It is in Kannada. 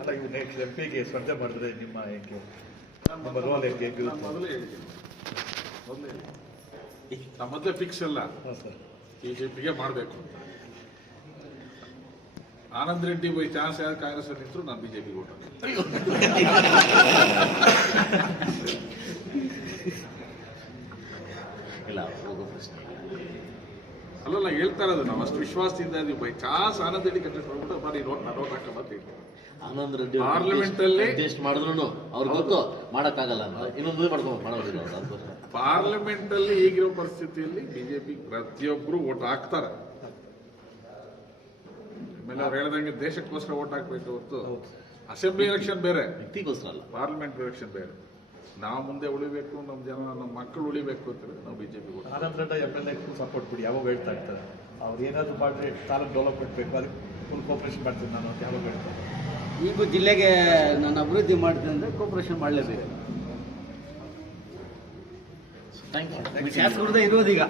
ಅಲ್ಲ ಇವು ನೆಕ್ಸ್ಟ್ ಎಂ ಪಿಗೆ ಸ್ಪರ್ಧೆ ಮಾಡಿದ್ರೆ ನಿಮ್ಮ ಹೇಗೆ? ನಮ್ಮ ರೋಲ್ ಹೇಗೆ ನಾನು ಮೊದಲೇ ಮೊದಲೇ. ನಮ್ಮ ಮೊದಲೇ ಫಿಕ್ಸ್ ಅಲ್ಲ ಹಾಂ ಸರ್. ಬಿಜೆಪಿಗೆ ಮಾಡಬೇಕು ಅಂತ. ಆನಂದ್ ರೆಡ್ಡಿ ಬೈ ಚಾನ್ಸ್ ಯಾರು ಕಾಂಗ್ರೆಸ್ ಅಲ್ಲಿ ನಿಂತರು ನಾನು ಬಿಜೆಪಿ ಓಟ್. ಇಲ್ಲ ಹೋಗೋ ಪ್ರಶ್ನೆ ಅಲ್ಲಲ್ಲ ಹೇಳ್ತಾ ಇರೋದು ನಾವು ಅಷ್ಟು ವಿಶ್ವಾಸದಿಂದ ಇದೀವಿ. By chance Anand Reddy contest ಮಾಡ್ಬಿಟ್ಟು ಬಾರಿ ನೋಟ್ ನಾನು ನೋಟ್ ಹಾಕೊಂಬತ್ತೀನಿ ಆನಂದ್ ರೆಡ್ಡಿ ಪಾರ್ಲಿಮೆಂಟ್ ಅಲ್ಲಿ- ಟೆಸ್ಟ್ ಮಾಡಿದ್ರು ಅವ್ರು ಗೊತ್ತು ಮಾಡಕ್ಕಾಗಲ್ಲ ಇನ್ನೊಂದು ಮಾಡ್ಕೊಂಡು ಮಾಡೋದಿಲ್ಲ ಪಾರ್ಲಿಮೆಂಟ್ ಅಲ್ಲಿ ಈಗಿರೋ ಪರಿಸ್ಥಿತಿಯಲ್ಲಿ ಬಿಜೆಪಿ ಪ್ರತಿಯೊಬ್ರು ಓಟ್ ಹಾಕ್ತಾರೆ. ಆಮೇಲೆ ಅವ್ರು ಹೇಳ್ದಂಗೆ ದೇಶಕ್ಕೋಸ್ಕರ ಓಟ್ ಹಾಕ್ಬೇಕು ಹೊರತು. ಅಸೆಂಬ್ಲಿ ಎಲೆಕ್ಷನ್ ಬೇರೆ. ವ್ಯಕ್ತಿಗೋಸ್ಕರ ಅಲ್ಲ. ಪಾರ್ಲಿಮೆಂಟ್ ಎಲೆಕ್ಷನ್ ಬೇರೆ. ನಾವು ಮುಂದೆ ಉಳಿಬೇಕು ನಮ್ಮ ಜನ ನಮ್ಮ ಮಕ್ಕಳು ಉಳಿಬೇಕು ಅಂತ ಹೇಳಿ ನಾವು BJP Anand Reddy M L A support ಬಿಡಿ ಯಾವಾಗ ಹೇಳ್ತಾ ಇರ್ತಾರೆ. ಅವ್ರು ಏನಾದ್ರು ಮಾಡಿ ತಾಲೂಕು ಡೆವಲಪ್ಮೆಂಟ್ ಬೇಕು ಅದಕ್ಕೆ ಫುಲ್ ಕೋಪರೇಷನ್ ಮಾಡ್ತೀನಿ ನಾನು ಅಂತ ಯಾವಾಗ ಹೇಳ್ತಾರೆ. ಈಗೂ ಜಿಲ್ಲೆಗೆ ನಾನು ಅಭಿವೃದ್ಧಿ ಮಾಡ್ತೀನಿ ಅಂದರೆ ಕೋಪರೇಷನ್ ಮಾಡಲೇಬೇಕು. ಶಾಸಕರದೇ ಇರೋದೀಗ.